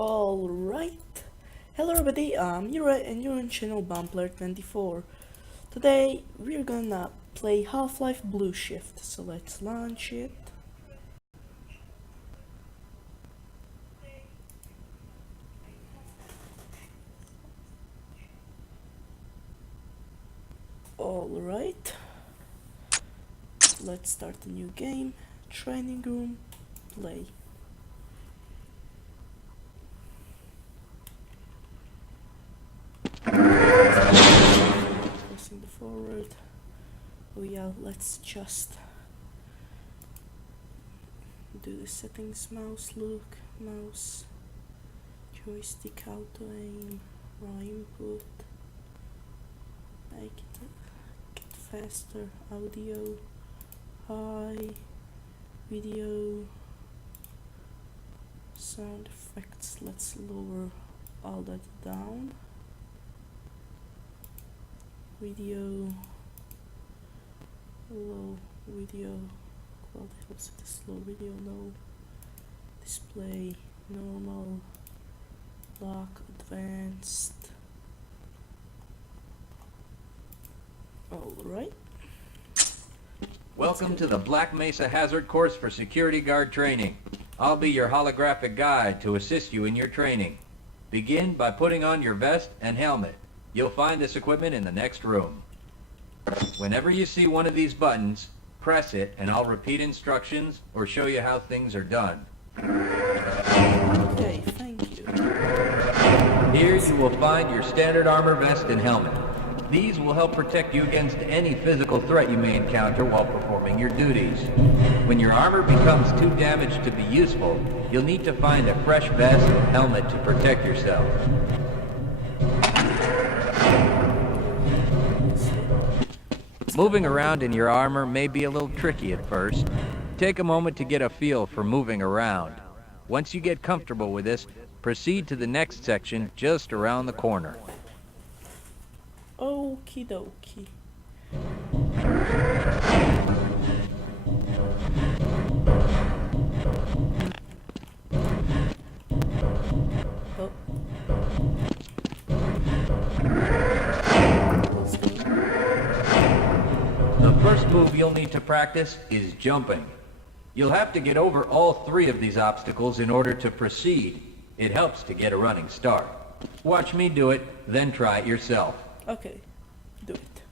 Alright, hello everybody, you're and you're on channel Bumpler24. Today we're gonna play Half-Life Blue Shift, so let's launch it. Alright, let's start a new game. Training room, play. Pressing the forward. Oh yeah, let's just do the settings. Mouse look, mouse, joystick, auto aim, raw input, make it get faster, audio, high, video, sound effects, let's lower all that down. Video, low video, quality helps with slow video, low, display, normal, lock, advanced. Alright. Welcome to the Black Mesa Hazard Course for Security Guard Training. I'll be your holographic guide to assist you in your training. Begin by putting on your vest and helmet. You'll find this equipment in the next room. Whenever you see one of these buttons, press it and I'll repeat instructions or show you how things are done. Okay, thank you. Here you will find your standard armor vest and helmet. These will help protect you against any physical threat you may encounter while performing your duties. When your armor becomes too damaged to be useful, you'll need to find a fresh vest and helmet to protect yourself. Moving around in your armor may be a little tricky at first. Take a moment to get a feel for moving around. Once you get comfortable with this, proceed to the next section just around the corner. Okie dokie. Oh. Let's go. The first move you'll need to practice is jumping. You'll have to get over all three of these obstacles in order to proceed. It helps to get a running start. Watch me do it, then try it yourself. Okay, do it.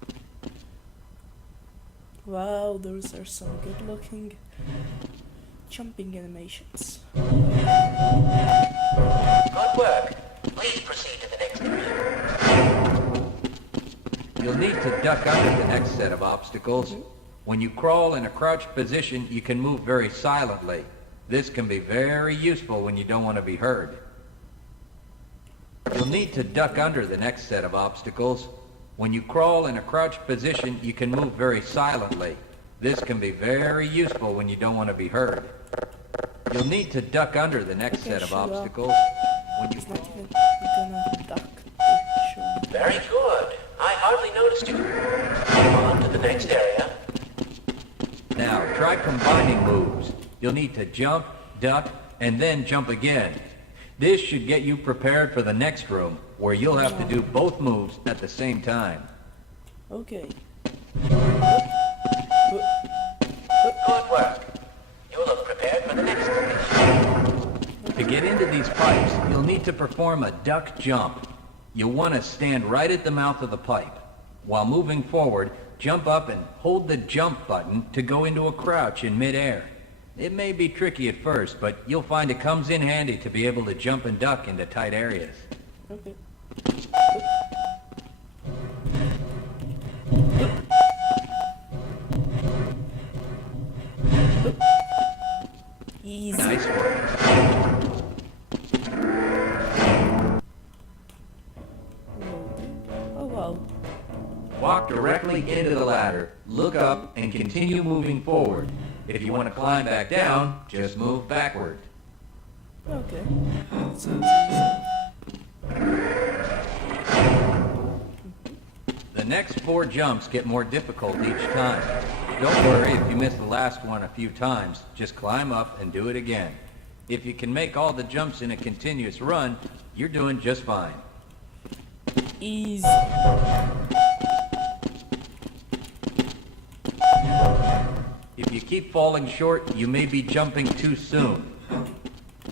Wow, those are some good looking jumping animations. Good work. Please proceed to the next area. You'll need to duck under the next set of obstacles. When you crawl in a crouched position, you can move very silently. This can be very useful when you don't want to be heard. You'll need to duck under the next set of obstacles. When you crawl in a crouched position, you can move very silently. This can be very useful when you don't want to be heard. You'll need to duck under the next set of obstacles. When you It's not even gonna duck. Sure. Very good. I hardly noticed you. On to the next area. Now, try combining moves. You'll need to jump, duck, and then jump again. This should get you prepared for the next room, where you'll have to do both moves at the same time. Okay. Good work. You look prepared for the next station. To get into these pipes, you'll need to perform a duck jump. You'll want to stand right at the mouth of the pipe. While moving forward, jump up and hold the jump button to go into a crouch in midair. It may be tricky at first, but you'll find it comes in handy to be able to jump and duck into tight areas. Okay. Easy. Nice work. Oh wow. Walk directly into the ladder, look up, and continue moving forward. If you want to climb back down, just move backward. Okay. Sounds easy. The next 4 jumps get more difficult each time. Don't worry if you miss the last one a few times. Just climb up and do it again. If you can make all the jumps in a continuous run, you're doing just fine. Easy. If you keep falling short, you may be jumping too soon.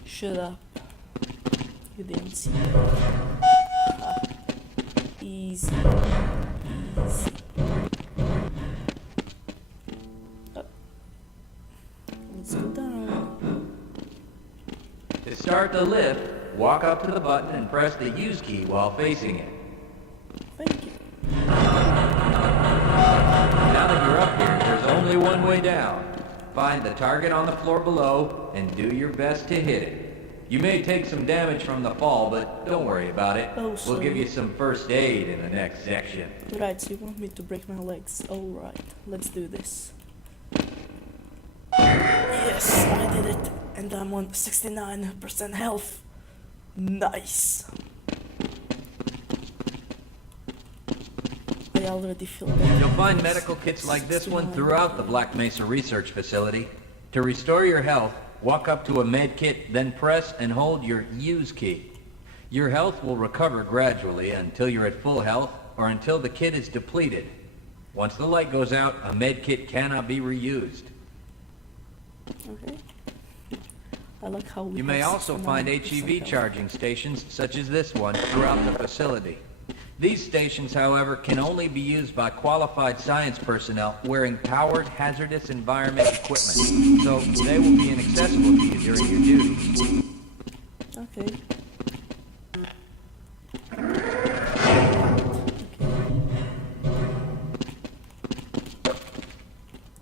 Shut up. You didn't see. Easy. Easy. Let's go down. To start the lift, walk up to the button and press the use key while facing it. Thank you. Now that you're up here, there's only one way down. Find the target on the floor below and do your best to hit it. You may take some damage from the fall, but don't worry about it. Oh, We'll sorry. give you some first aid in the next section. Right, so you want me to break my legs. Alright, let's do this. Yes, I did it. And I'm on 69% health. Nice. I already feel better. You'll find medical kits like this one throughout the Black Mesa Research Facility. To restore your health, walk up to a med kit, then press and hold your use key. Your health will recover gradually until you're at full health or until the kit is depleted. Once the light goes out, a med kit cannot be reused. Okay. I like how we You may have also find 69% HEV health. charging stations such as this one throughout the facility. These stations, however, can only be used by qualified science personnel wearing powered hazardous environment equipment, so they will be inaccessible to you during your duties. Okay.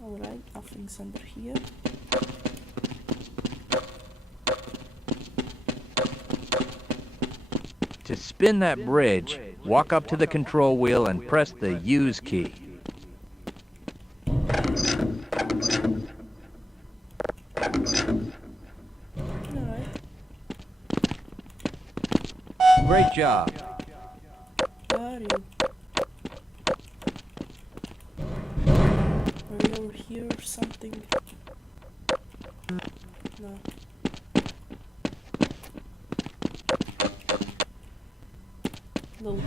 Alright, nothing's under here. To spin that bridge, walk up to the control wheel and press the use key. Alright. Great job. Are you? Are you over here or something? No. Loading.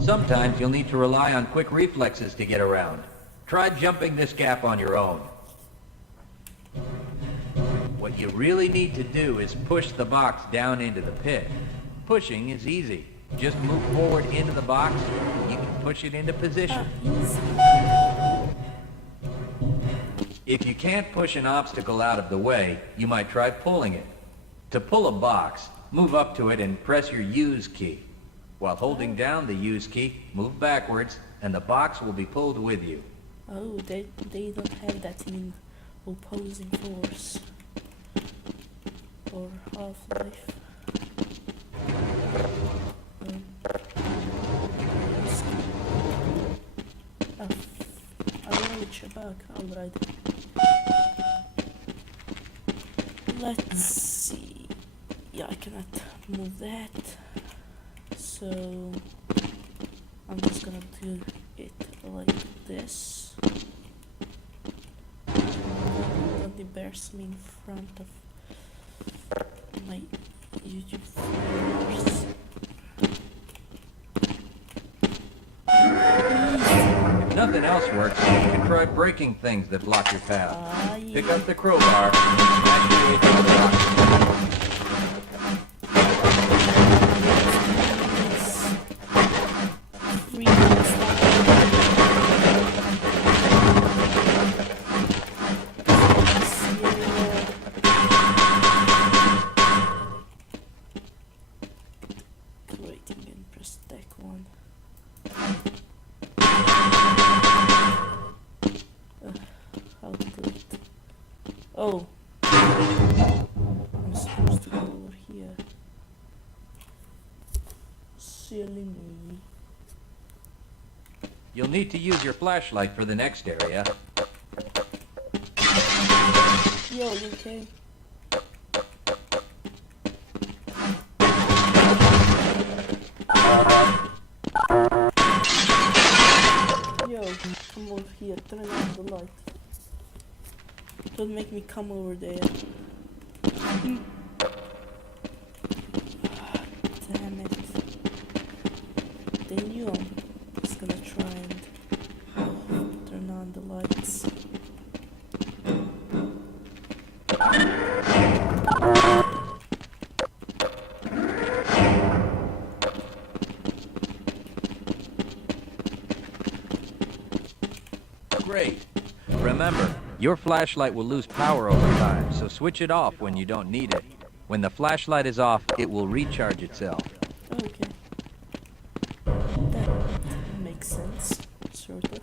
Sometimes you'll need to rely on quick reflexes to get around. Try jumping this gap on your own. What you really need to do is push the box down into the pit. Pushing is easy. Just move forward into the box, and you can push it into position. Easy. If you can't push an obstacle out of the way, you might try pulling it. To pull a box, move up to it and press your use key. While holding down the use key, move backwards, and the box will be pulled with you. Oh, they don't have that in opposing force or Half-Life. I will reach back. Alright. Let's see. Yeah, I cannot move that. So I'm just gonna do it like this. Don't embarrass me in front of my YouTube followers. If nothing else works, you can try breaking things that block your path. Yeah. Pick up the crowbar and smash your way through the box. Waiting and press deck one. How to do it? Oh, I'm supposed to go over here. Silly me. You'll need to use your flashlight for the next area. Yo, you okay? Yo, come over here, turn on the light. Don't make me come over there. Damn it. They knew I was gonna try and turn on the lights. Great. Remember, your flashlight will lose power over time, so switch it off when you don't need it. When the flashlight is off, it will recharge itself. Okay. That makes sense, sort of.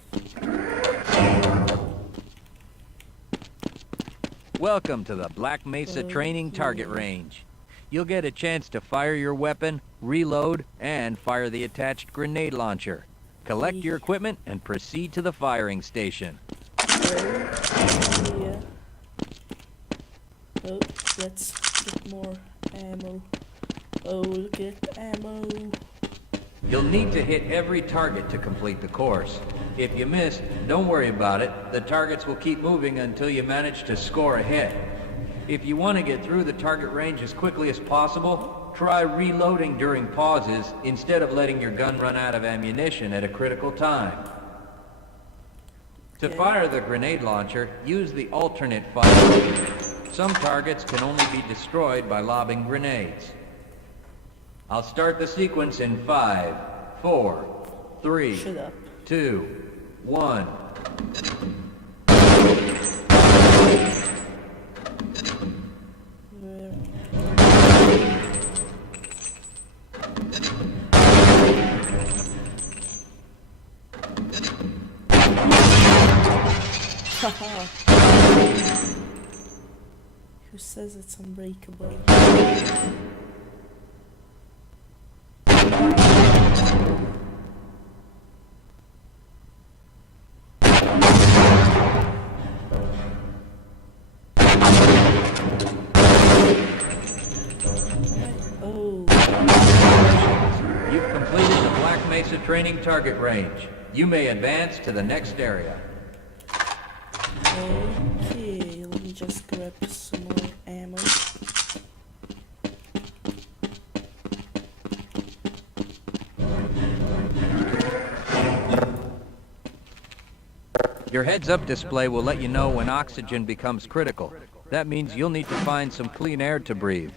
Welcome to the Black Mesa Training Target Range. You'll get a chance to fire your weapon, reload, and fire the attached grenade launcher. Collect your equipment and proceed to the firing station. Yeah. Oh, let's get more ammo. Oh, look at ammo. You'll need to hit every target to complete the course. If you miss, don't worry about it. The targets will keep moving until you manage to score a hit. If you want to get through the target range as quickly as possible, try reloading during pauses instead of letting your gun run out of ammunition at a critical time. To fire the grenade launcher, use the alternate fire. Some targets can only be destroyed by lobbing grenades. I'll start the sequence in 5, 4, 3, Shut up. 2, 1. Haha. Who says it's unbreakable? Oh. You've completed the Black Mesa Training Target Range. You may advance to the next area. Okay, let me just grab some more ammo. Your heads-up display will let you know when oxygen becomes critical. That means you'll need to find some clean air to breathe.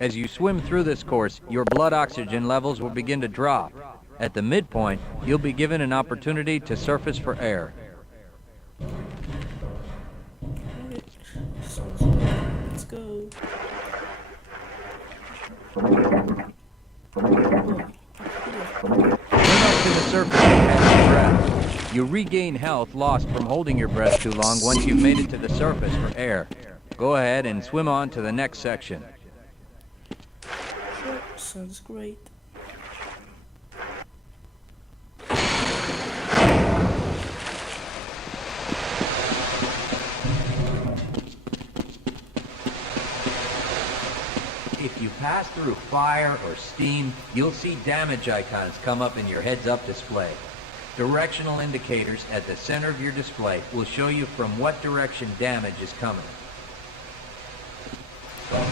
As you swim through this course, your blood oxygen levels will begin to drop. At the midpoint, you'll be given an opportunity to surface for air. Alright, sounds good. Let's go. Swim up to the surface and catch your breath. You regain health lost from holding your breath too long once you've made it to the surface for air. Go ahead and swim on to the next section. Sure, sounds great. If you pass through fire or steam, you'll see damage icons come up in your heads-up display. Directional indicators at the center of your display will show you from what direction damage is coming. Let's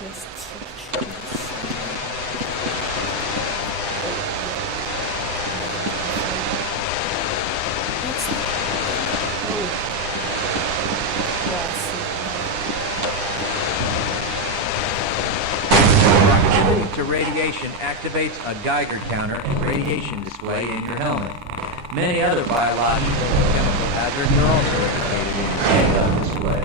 just search this. To radiation activates a Geiger counter and radiation display in your helmet. Many other biological and chemical hazards are also indicated in your heads-up display.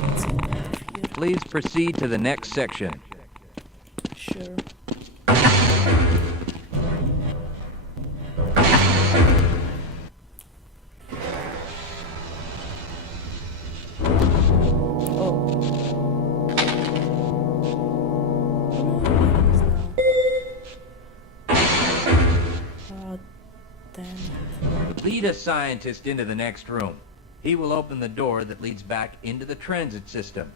Let's get out of here. Please proceed to the next section. Sure. Lead a scientist into the next room. He will open the door that leads back into the transit system.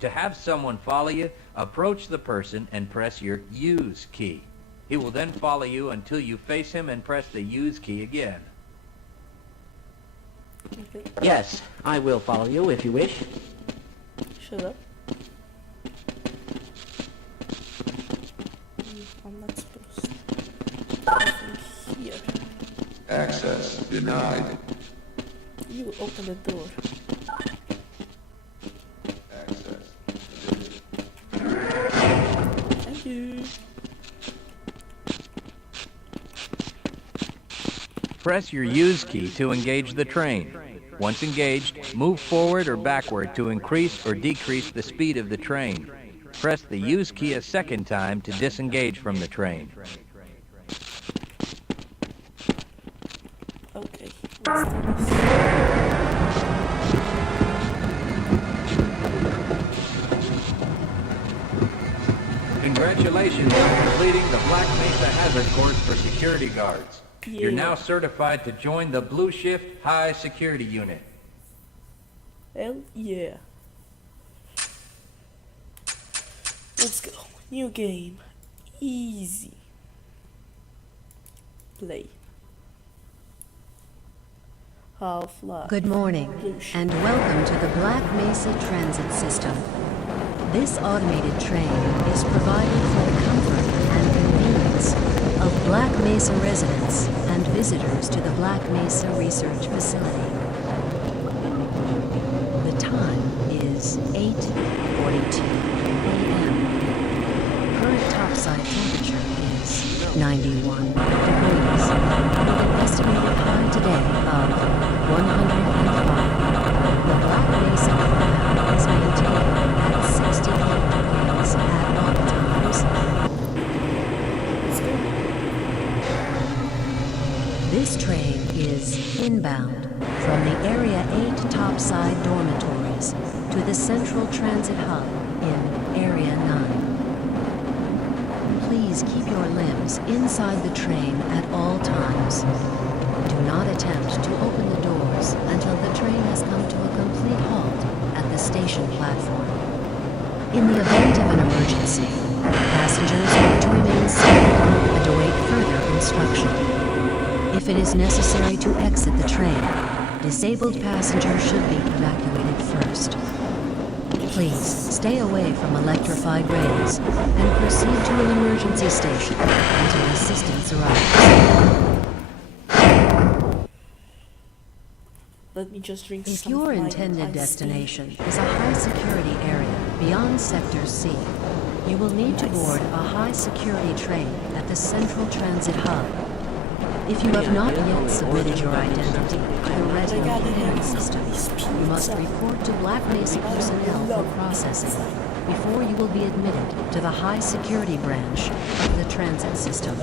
To have someone follow you, approach the person and press your use key. He will then follow you until you face him and press the use key again. Okay, Yes, I will follow you if you wish. shut up. I'm not supposed to. Nothing here. Access denied. You open the door. Access. Thank you. Press your use key to engage the train. Once engaged, move forward or backward to increase or decrease the speed of the train. Press the use key a second time to disengage from the train. Okay, let's do this. Congratulations on completing the Black Mesa Hazard Course for security guards. You're Yeah. now certified to join the Blue Shift High Security Unit. Hell yeah. Let's go. New game. Easy. Play. Half-Life. Good morning, and welcome to the Black Mesa Transit System. This automated train is provided for the comfort and convenience of Black Mesa residents and visitors to the Black Mesa Research Facility. The time is 8:42 a.m. Current topside temperature is 91 degrees, with an estimated high today of 105. The Black Mesa compound is maintained at 68 degrees at all times. This train is inbound from the Area 8 topside dormitories to the Central Transit Hub in Area 9. Please keep your limbs inside the train at all times. Do not attempt to open the doors until the train has come to a complete halt at the station platform. In the event of an emergency, passengers are to remain seated and await further instruction. If it is necessary to exit the train, disabled passengers should be evacuated first. Please stay away from electrified rails and proceed to an emergency station until assistance arrives. Let me just drink If some your of my intended iced destination is a high-security area beyond Sector C, you will need to board a high-security train at the Central Transit Hub. If you have not yet submitted your identity to the retinal clearance system, you must report to Black Mesa personnel for processing before you will be admitted to the high-security branch of the transit system.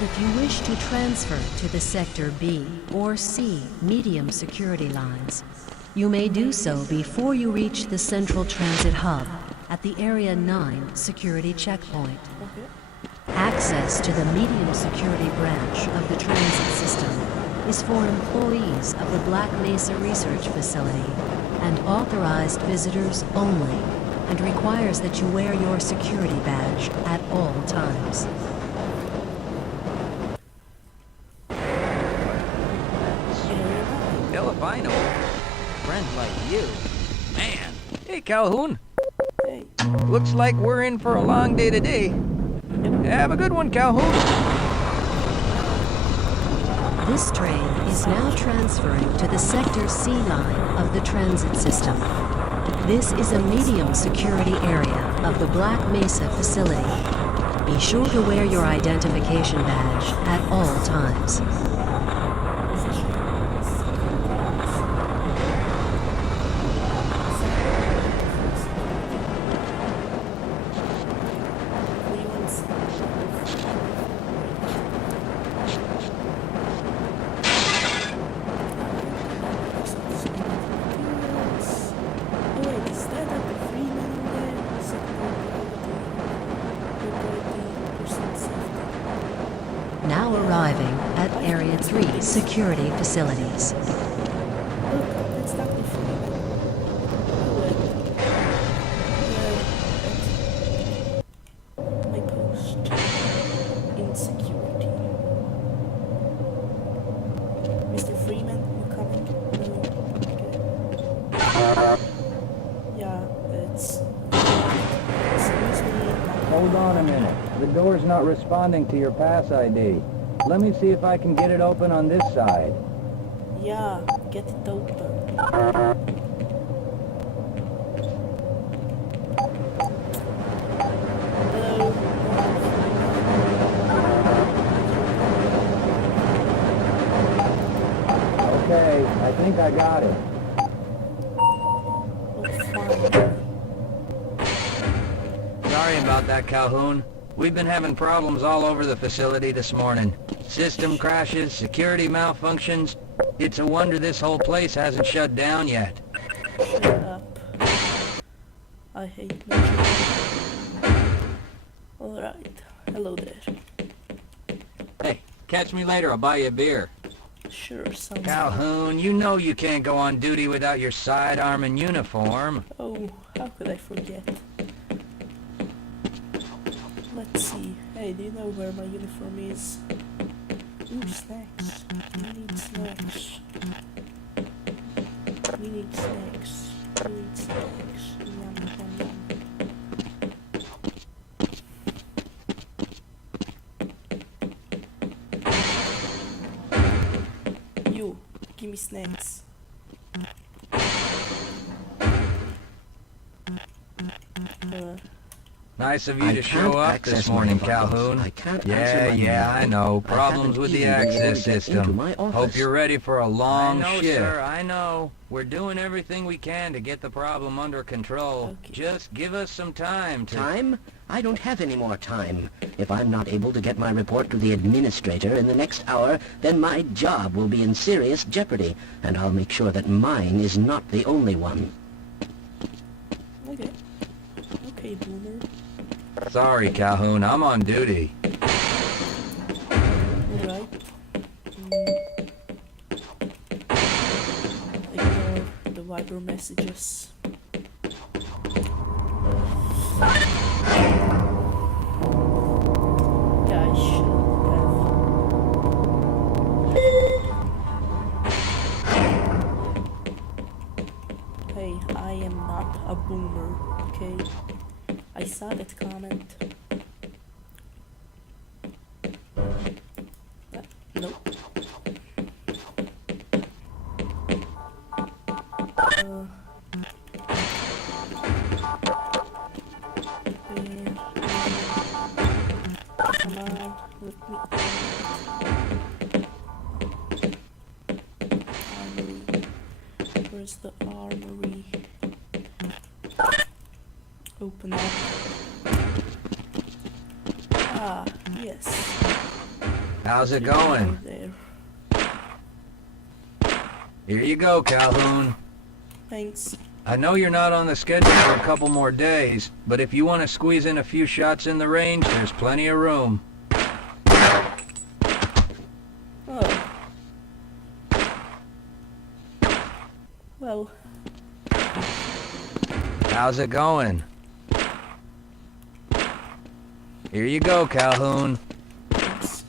If you wish to transfer to the Sector B or C medium security lines, you may do so before you reach the Central Transit Hub at the Area 9 security checkpoint. Access to the medium security branch of the transit system is for employees of the Black Mesa Research Facility and authorized visitors only, and requires that you wear your security badge at all times. Hell if I know. Friends like you. Man. Hey, Calhoun. Hey, Looks like we're in for a long day today. Have a good one, Calhoun. This train is now transferring to the Sector C line of the transit system. This is a medium security area of the Black Mesa facility. Be sure to wear your identification badge at all times. Now arriving at Area 3 security facilities. That's not the free. My post in security. Mr. Freeman, you coming? Hold on a minute. The door's not responding to your pass ID. Let me see if I can get it open on this side. Yeah, get it open. Hello. Okay, I think I got it. Oh, fine. Sorry about that, Calhoun. We've been having problems all over the facility this morning. System crashes, security malfunctions. It's a wonder this whole place hasn't shut down yet. Shut up. I hate magic. Alright. Hello there. Hey, catch me later. I'll buy you a beer. Sure, sounds Calhoun, you know you can't go on duty without your sidearm and uniform. Oh, how could I forget? Let's see. Hey, do you know where my uniform is? Ooh, snacks. We need snacks. We need snacks. We need snacks. Yum, yum, yum. You, give me snacks. Nice of you to show up this morning, Calhoun. Yeah, I know. Problems with the access system. Hope you're ready for a long shift. Sir, I know. We're doing everything we can to get the problem under control. Okay. Just give us some time to... Time? I don't have any more time. If I'm not able to get my report to the administrator in the next hour, then my job will be in serious jeopardy, and I'll make sure that mine is not the only one. Okay. Okay, Boomer. Sorry, Calhoun. I'm on duty. Alright. Ignore the Viber messages. Yeah, I should have. Hey, I am not a boomer, okay? I saw that comment. Nope. Come on, let me. Armory. Where's the armory? Open up. Ah, yes. How's it going? There. Here you go, Calhoun. Thanks. I know you're not on the schedule for a couple more days, but if you want to squeeze in a few shots in the range, there's plenty of room. Oh. Well, How's it going? Here you go, Calhoun. thanks.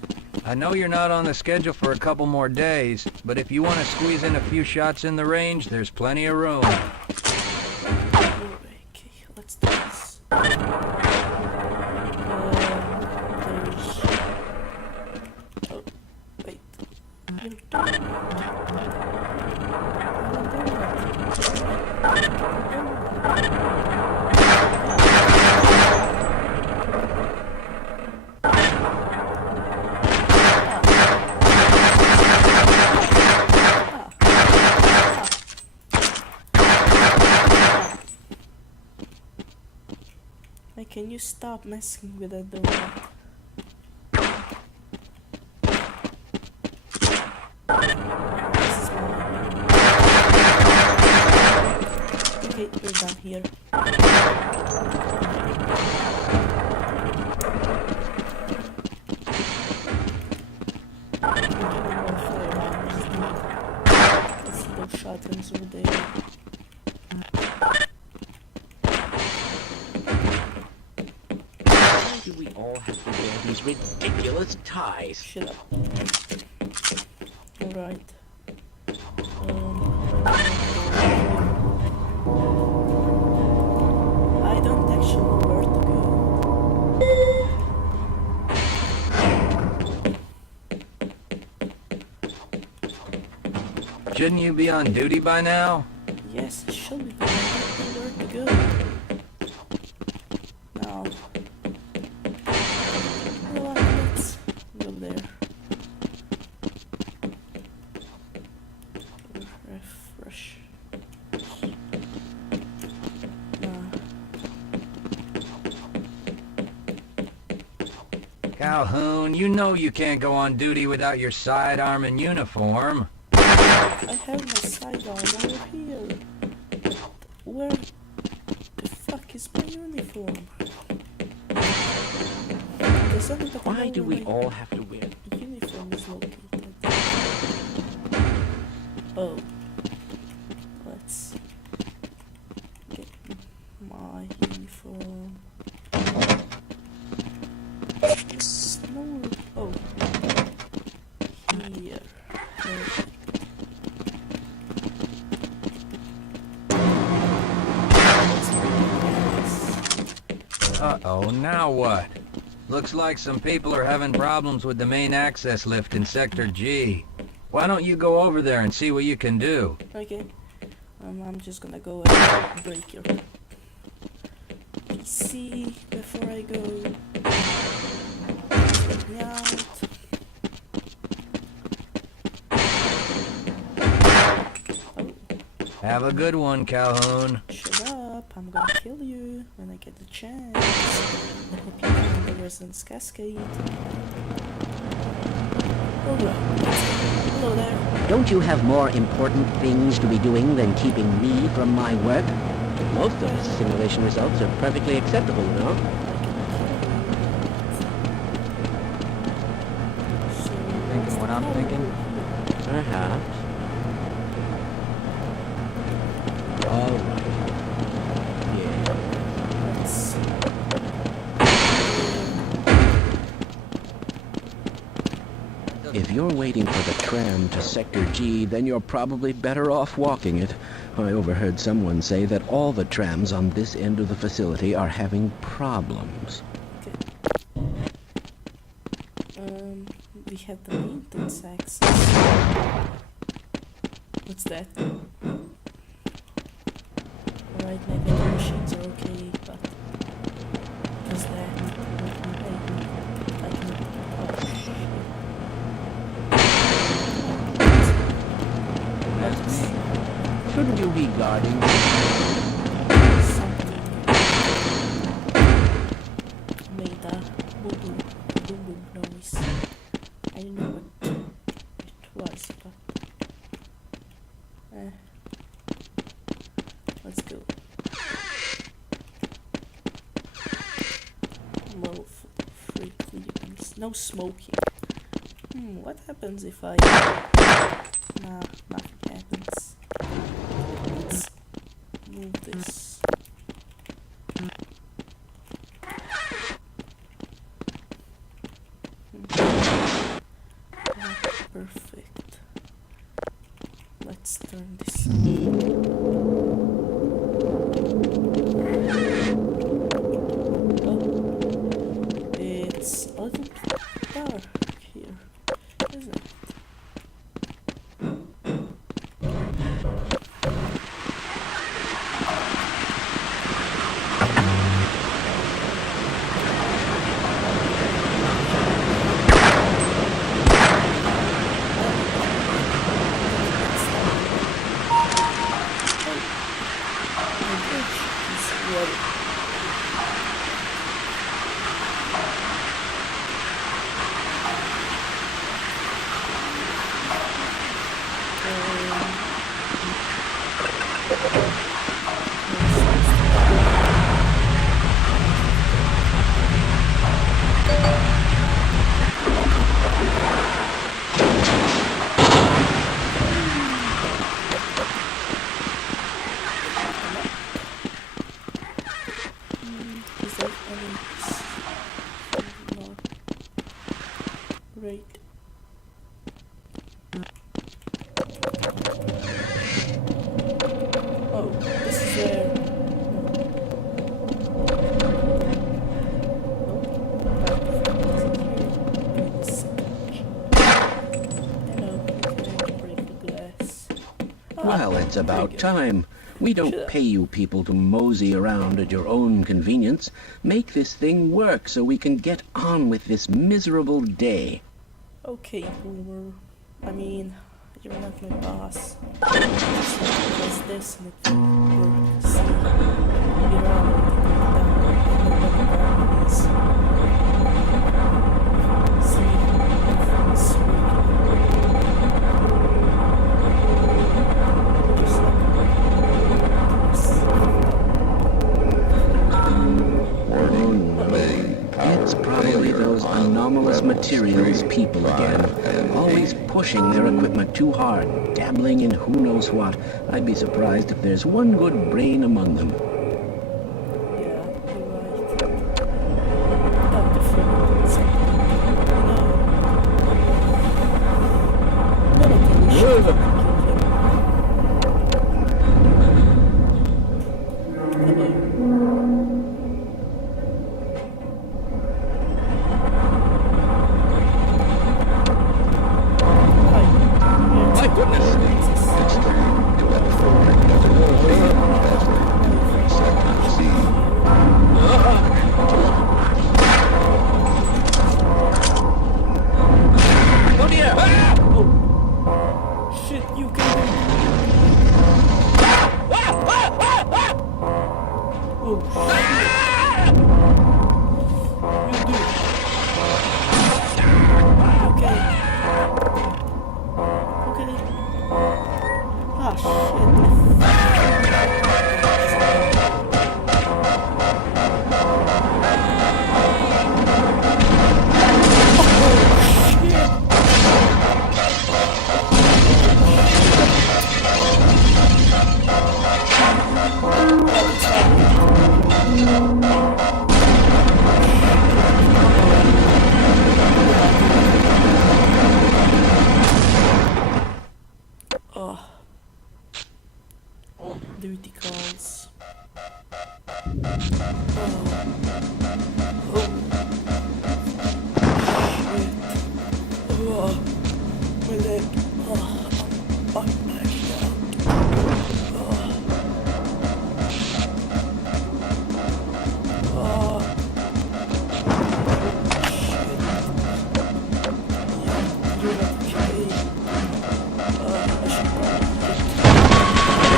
I know you're not on the schedule for a couple more days, but if you want to squeeze in a few shots in the range, there's plenty of room. Okay, let's do this. There's... Oh, wait. You're done. Hey, can you stop messing with that donut? This is mine. Okay, we're done here. Let's see those shotguns over there. Why do we all have to wear these ridiculous ties? Shut up. Alright. I don't actually know where to go. Shouldn't you be on duty by now? Yes, it should be, but I don't know where to go. Now, you know what, let's go there. Refresh. Calhoun, you know you can't go on duty without your sidearm and uniform. I have my sidearm over here. Where the fuck is my uniform? There's something that Why do we my all have to wear? uniform is located? Oh. Let's get my uniform. No. Oh. Here. Uh-oh, now what? Looks like some people are having problems with the main access lift in Sector G. Why don't you go over there and see what you can do? Okay. I'm just gonna go and break your PC before I go. Let me out. Have a good one, Calhoun. Shut up, I'm gonna kill you when I get the chance. I hope you find the Residence Cascade. Alright, hello there. Don't you have more important things to be doing than keeping me from my work? Most of the simulation results are perfectly acceptable, you know? Thinking what I'm thinking? Perhaps. All right. Yeah. If you're waiting for the tram to Sector G, then you're probably better off walking it. I overheard someone say that all the trams on this end of the facility are having problems. We have the maintenance access. What's that? Alright, maybe the machines are okay, but does that Shouldn't you be guarding? something made a boom boom noise. I don't know what it was, but let's go. Low free clearance, no smoking. What happens if I? Nah, nothing happens. Let's move this. Perfect. Let's turn this Oh, it's a little dark here, isn't it? Well, it's Very about good. time. We don't Sure. pay you people to mosey around at your own convenience. Make this thing work so we can get on with this miserable day. Okay, Boomer. I mean, you're not my boss. Does this and it will work. See, you're already down. I know what the problem is. See, it's working. Just like It's probably those anomalous materials people again. Always pushing their equipment too hard, dabbling in who knows what. I'd be surprised if there's one good brain among them. yeah, you're right. Dr. Flynn, something. No, we should kill him. My goodness! Oh dear! Ah! Shit, you can do. Oh, shit. You do. Okay. Okay. Ah, shit. Oh. Duty calls. Oh. Shit. Oh. My leg. Oh. I'm blacking out. Oh. Oh. Shit. Yeah, you're not okay. I should probably get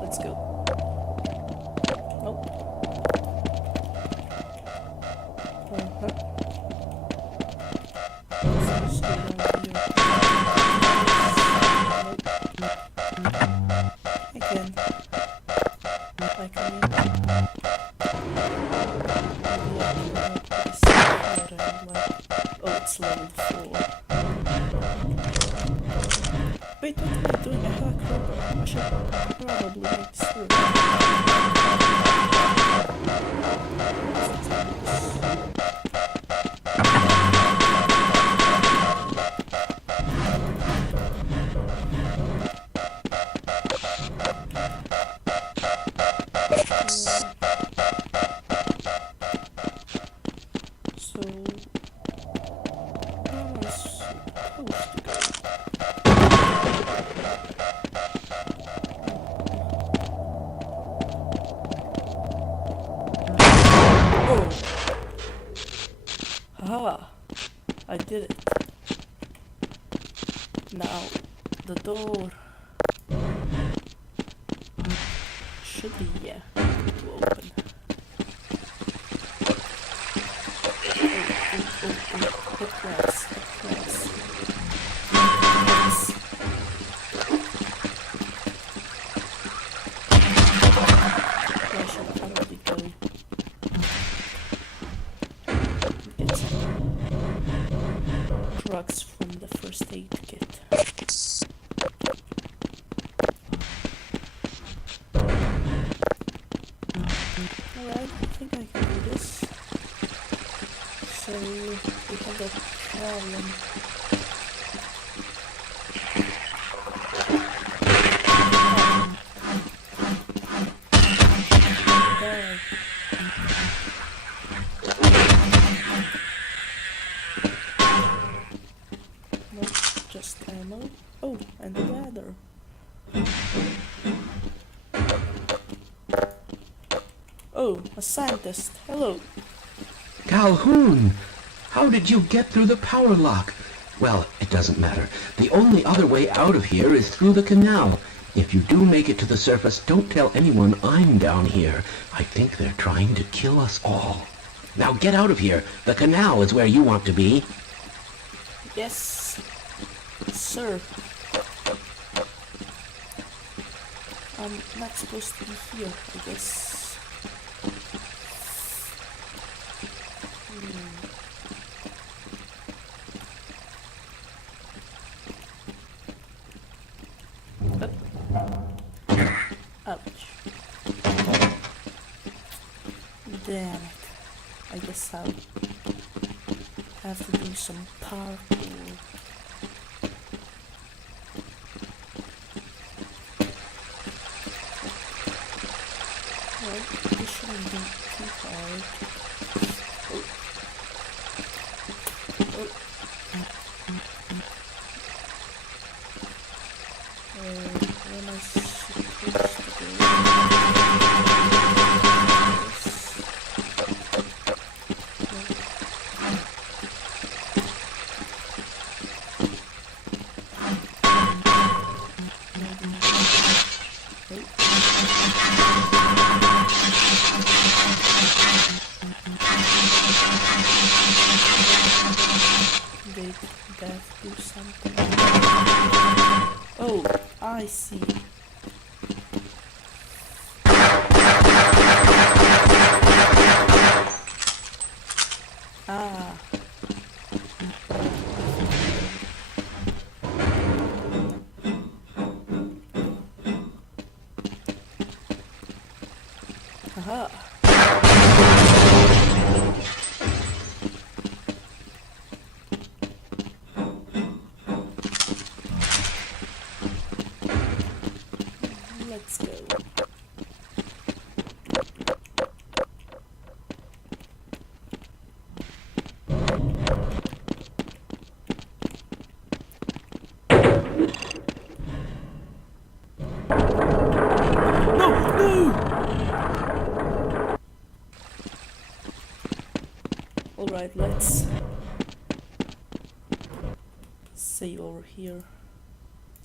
Let's go. Nope. Let's go down here. Nope. Again. I can in. Maybe I can help this here and like... Oh, it's level 4. Wait, what am I doing? I have a crowbar. I should probably make this work. So, where am I supposed to go? did it. Now, the door should be, yeah, to open. Oh, hit cracks. I should probably go get some drugs from the first aid kit. Alright, I think I can do this. So, we have a problem. There. Nope, just ammo. Oh, and a ladder. Oh, a scientist. Hello. Calhoun! How did you get through the power lock? Well, it doesn't matter. The only other way out of here is through the canal. If you do make it to the surface, don't tell anyone I'm down here. I think they're trying to kill us all. Now get out of here. The canal is where you want to be. Yes, sir. I'm not supposed to be here, I guess. Ouch. Damn it. I guess I'll have to do some parkour. Well, this shouldn't be too hard. Oh. Oh. Where am I supposed to go? Did that do something? Oh, I see. Ah. Aha. Let's go. Alright, let's save over here.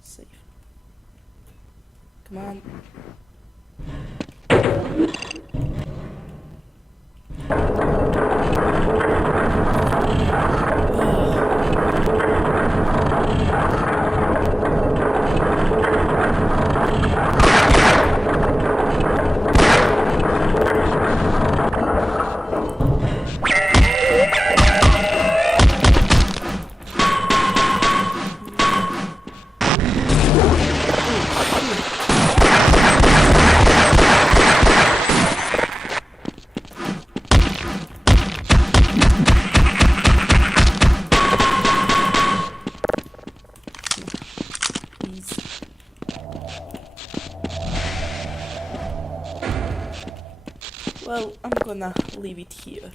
Save. Come on. Well, I'm gonna leave it here.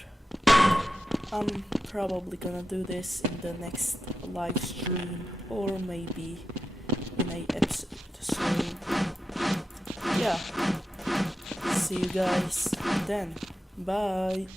I'm probably gonna do this in the next live stream or maybe in a episode. So yeah, see you guys then. Bye.